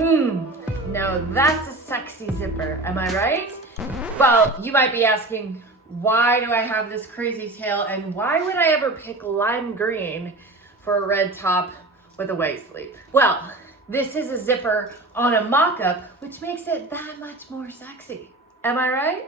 Now that's a sexy zipper, am I right? Well, you might be asking, why do I have this crazy tail and why would I ever pick lime green for a red top with a white sleeve? Well, this is a zipper on a mock-up, which makes it that much more sexy. Am I right?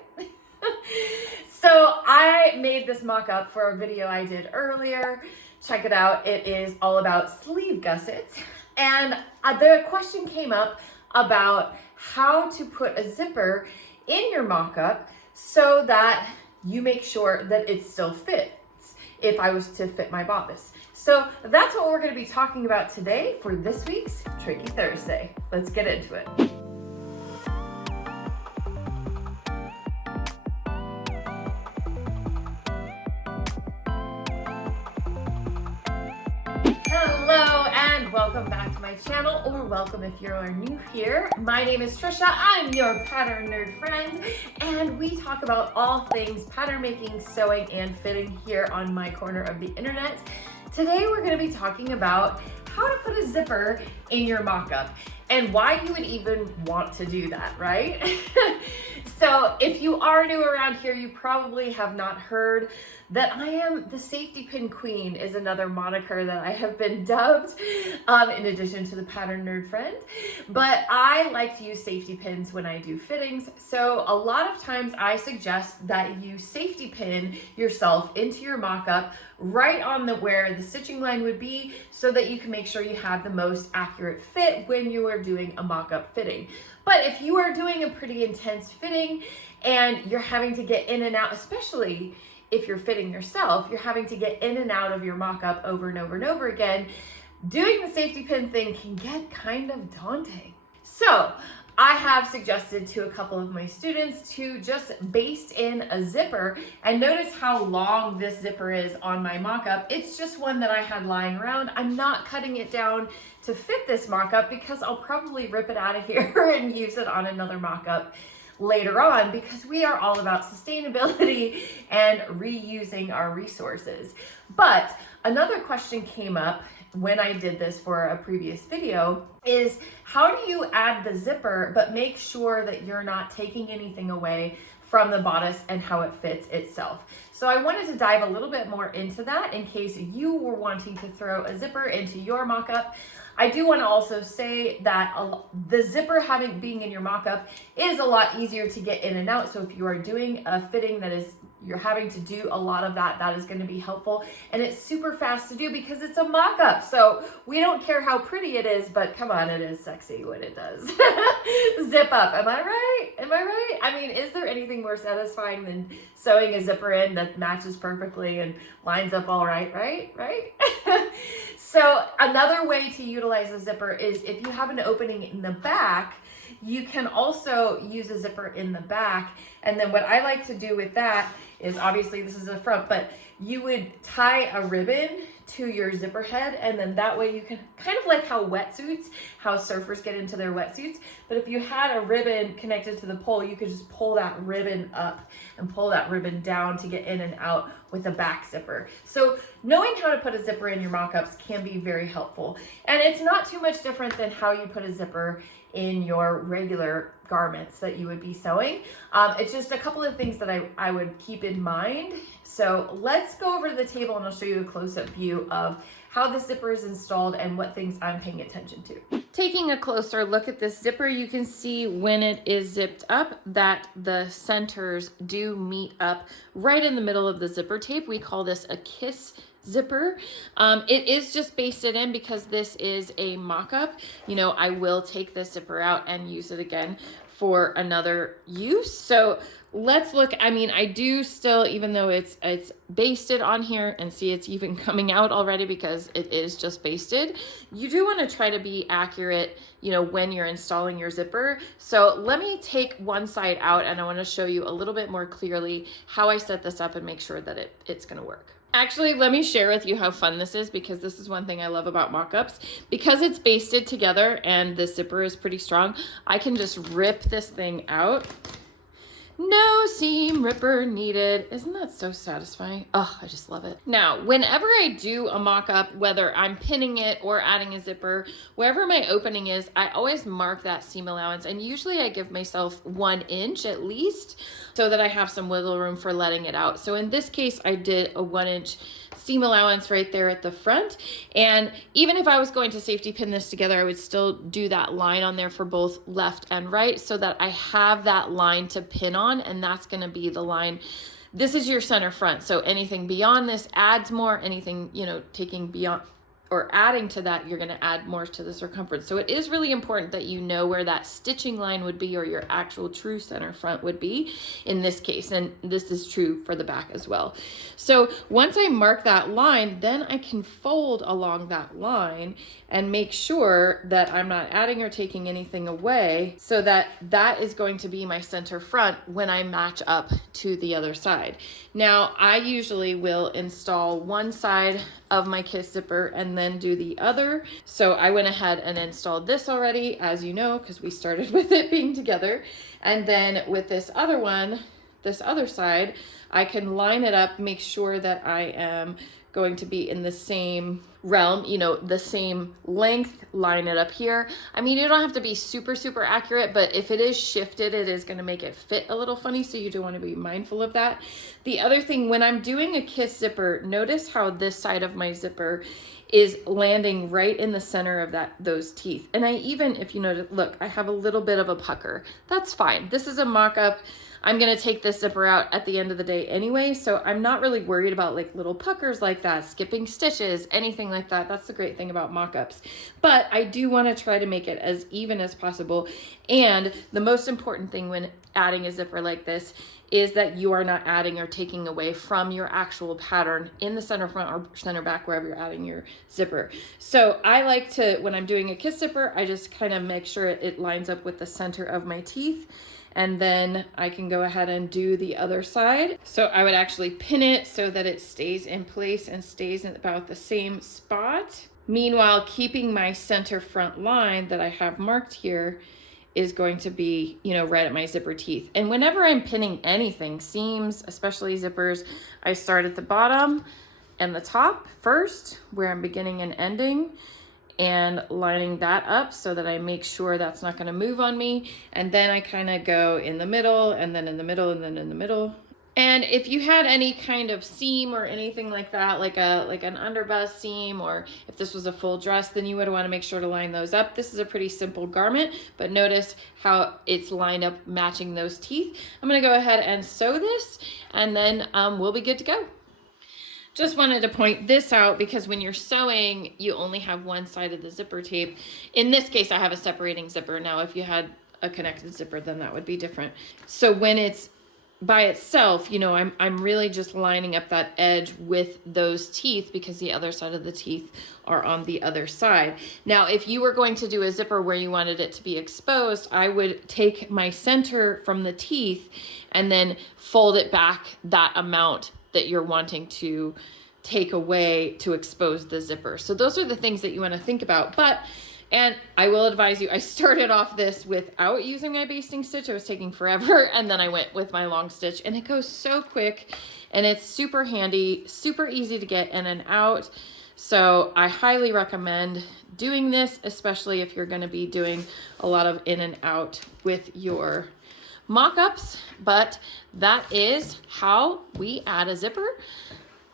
So I made this mock-up for a video I did earlier. Check it out. It is all about sleeve gussets. And the question came up about how to put a zipper in your mock-up so that you make sure that it still fits if I was to fit my bodice. So that's what we're going to be talking about today for this week's Tricky Thursday. Let's get into it. Hello and welcome back to my channel, or welcome if you're new here. My name is Trisha, I'm your pattern nerd friend, and we talk about all things pattern making, sewing, and fitting here on my corner of the internet. Today we're going to be talking about how to put a zipper in your mock-up and why you would even want to do that, right? So if you are new around here, you probably have not heard that I am the safety pin queen is another moniker that I have been dubbed in addition to the pattern nerd friend. But I like to use safety pins when I do fittings. So a lot of times I suggest that you safety pin yourself into your mock-up right on where the stitching line would be so that you can make sure you have the most accurate fit when you are doing a mock-up fitting. But if you are doing a pretty intense fitting and you're having to get in and out, especially if you're fitting yourself, you're having to get in and out of your mock-up over and over and over again, doing the safety pin thing can get kind of daunting. So I have suggested to a couple of my students to just baste in a zipper, and notice how long this zipper is on my mock-up. It's just one that I had lying around. I'm not cutting it down to fit this mock-up because I'll probably rip it out of here and use it on another mock-up later on, because we are all about sustainability and reusing our resources. But another question came up when I did this for a previous video is, how do you add the zipper but make sure that you're not taking anything away from the bodice and how it fits itself? So I wanted to dive a little bit more into that in case you were wanting to throw a zipper into your mock-up. I do want to also say that the zipper being in your mock-up is a lot easier to get in and out. So if you are doing a fitting that is you're having to do a lot of that is going to be helpful, and it's super fast to do because it's a mock-up. So we don't care how pretty it is, but come on, it is sexy when it does zip up. Am I right? Am I right? I mean, is there anything more satisfying than sewing a zipper in that matches perfectly and lines up all right? So another way to utilize a zipper is if you have an opening in the back, you can also use a zipper in the back. And then what I like to do with that is, obviously this is the front, but you would tie a ribbon to your zipper head, and then that way you can, kind of like how surfers get into their wetsuits, but if you had a ribbon connected to the pole, you could just pull that ribbon up and pull that ribbon down to get in and out with a back zipper. So knowing how to put a zipper in your mock-ups can be very helpful, and it's not too much different than how you put a zipper in your regular garments that you would be sewing. It's just a couple of things that I would keep in mind. So let's go over to the table and I'll show you a close-up view of how the zipper is installed and what things I'm paying attention to. Taking a closer look at this zipper, you can see when it is zipped up that the centers do meet up right in the middle of the zipper tape. We call this a kiss zipper. It is just basted in because this is a mock-up. You know, I will take this zipper out and use it again for another use. So let's look. I mean, I do still, even though it's basted on here, and see it's even coming out already because it is just basted, you do want to try to be accurate, you know, when you're installing your zipper. So let me take one side out and I want to show you a little bit more clearly how I set this up and make sure that it's going to work. Actually, let me share with you how fun this is, because this is one thing I love about mock-ups. Because it's basted together and the zipper is pretty strong, I can just rip this thing out. No seam ripper needed. Isn't that so satisfying? Oh, I just love it. Now, whenever I do a mock-up, whether I'm pinning it or adding a zipper, wherever my opening is, I always mark that seam allowance. And usually I give myself 1 inch at least so that I have some wiggle room for letting it out. So in this case, I did a 1 inch seam allowance right there at the front. And even if I was going to safety pin this together, I would still do that line on there for both left and right so that I have that line to pin on, and that's going to be the line. This is your center front. So anything beyond this adds more, anything, you know, taking beyond or adding to that, you're going to add more to the circumference. So it is really important that you know where that stitching line would be, or your actual true center front would be in this case. And this is true for the back as well. So once I mark that line, then I can fold along that line and make sure that I'm not adding or taking anything away, so that that is going to be my center front when I match up to the other side. Now, I usually will install one side of my kiss zipper and then do the other. So I went ahead and installed this already, as you know, because we started with it being together. And then with this other one, this other side, I can line it up, make sure that I am going to be in the same realm, you know, the same length, line it up here. I mean, you don't have to be super, super accurate, but if it is shifted, it is going to make it fit a little funny. So you do want to be mindful of that. The other thing, when I'm doing a kiss zipper, notice how this side of my zipper is landing right in the center of those teeth. And I even, if you notice, look, I have a little bit of a pucker. That's fine. This is a mock-up. I'm going to take this zipper out at the end of the day anyway, so I'm not really worried about like little puckers like that, skipping stitches, anything like that. That's the great thing about mock-ups. But I do want to try to make it as even as possible. And the most important thing when adding a zipper like this is that you are not adding or taking away from your actual pattern in the center front or center back, wherever you're adding your zipper. So I like to, when I'm doing a kiss zipper, I just kind of make sure it lines up with the center of my teeth. And then I can go ahead and do the other side. So I would actually pin it so that it stays in place and stays in about the same spot. Meanwhile, keeping my center front line that I have marked here is going to be, you know, right at my zipper teeth. And whenever I'm pinning anything, seams, especially zippers, I start at the bottom and the top first, where I'm beginning and ending, and lining that up so that I make sure that's not going to move on me. And then I kind of go in the middle, and then in the middle, and then in the middle. And if you had any kind of seam or anything like that, like an underbust seam, or if this was a full dress, then you would want to make sure to line those up. This is a pretty simple garment, but notice how it's lined up matching those teeth. I'm going to go ahead and sew this, and then we'll be good to go. Just wanted to point this out because when you're sewing, you only have one side of the zipper tape. In this case, I have a separating zipper. Now, if you had a connected zipper, then that would be different. So when it's by itself, you know, I'm really just lining up that edge with those teeth because the other side of the teeth are on the other side. Now, if you were going to do a zipper where you wanted it to be exposed, I would take my center from the teeth and then fold it back that amount that you're wanting to take away to expose the zipper. So those are the things that you want to think about. And I will advise you, I started off this without using my basting stitch. It was taking forever. And then I went with my long stitch, and it goes so quick, and it's super handy, super easy to get in and out. So I highly recommend doing this, especially if you're going to be doing a lot of in and out with your mock-ups. But that is how we add a zipper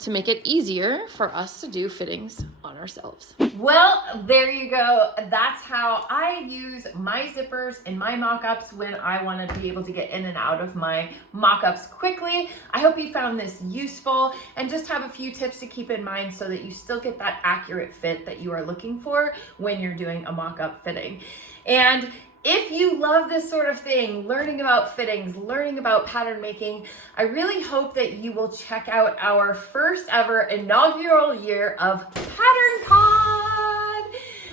to make it easier for us to do fittings on ourselves. Well, there you go. That's how I use my zippers in my mock-ups when I want to be able to get in and out of my mock-ups quickly. I hope you found this useful, and just have a few tips to keep in mind so that you still get that accurate fit that you are looking for when you're doing a mock-up fitting. And if you love this sort of thing, learning about fittings, learning about pattern making, I really hope that you will check out our first ever inaugural year of PatternCon.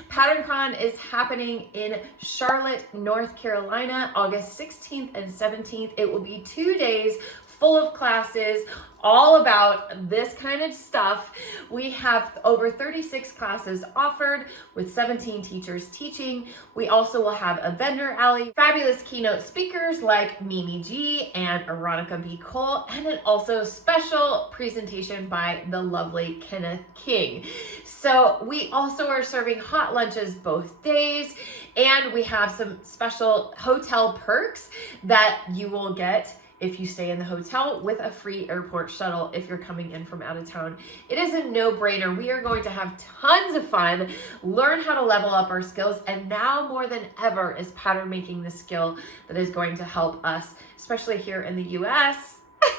PatternCon is happening in Charlotte, North Carolina, August 16th and 17th. It will be 2 days full of classes all about this kind of stuff. We have over 36 classes offered with 17 teachers teaching. We also will have a vendor alley, fabulous keynote speakers like Mimi G and Veronica B. Cole, and an also special presentation by the lovely Kenneth King. So we also are serving hot lunches both days, and we have some special hotel perks that you will get if you stay in the hotel with a free airport shuttle if you're coming in from out of town. It is a no-brainer. We are going to have tons of fun, learn how to level up our skills, and now more than ever is pattern making the skill that is going to help us, especially here in the US,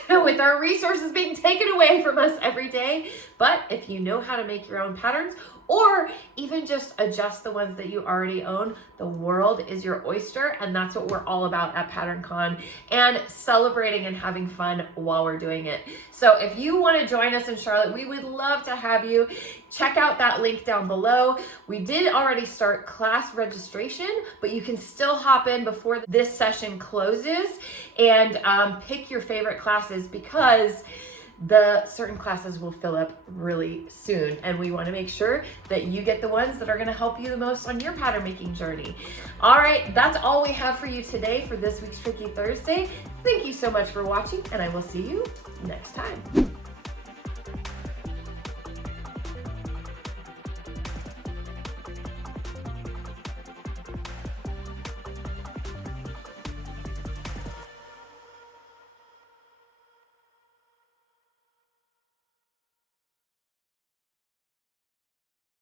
with our resources being taken away from us every day. But if you know how to make your own patterns, or even just adjust the ones that you already own, the world is your oyster, and that's what we're all about at PatternCon, and celebrating and having fun while we're doing it. So if you want to join us in Charlotte, we would love to have you. Check out that link down below. We did already start class registration, but you can still hop in before this session closes and pick your favorite classes, because the certain classes will fill up really soon, and we want to make sure that you get the ones that are going to help you the most on your pattern making journey. All right, that's all we have for you today for this week's Tricky Thursday. Thank you so much for watching, and I will see you next time.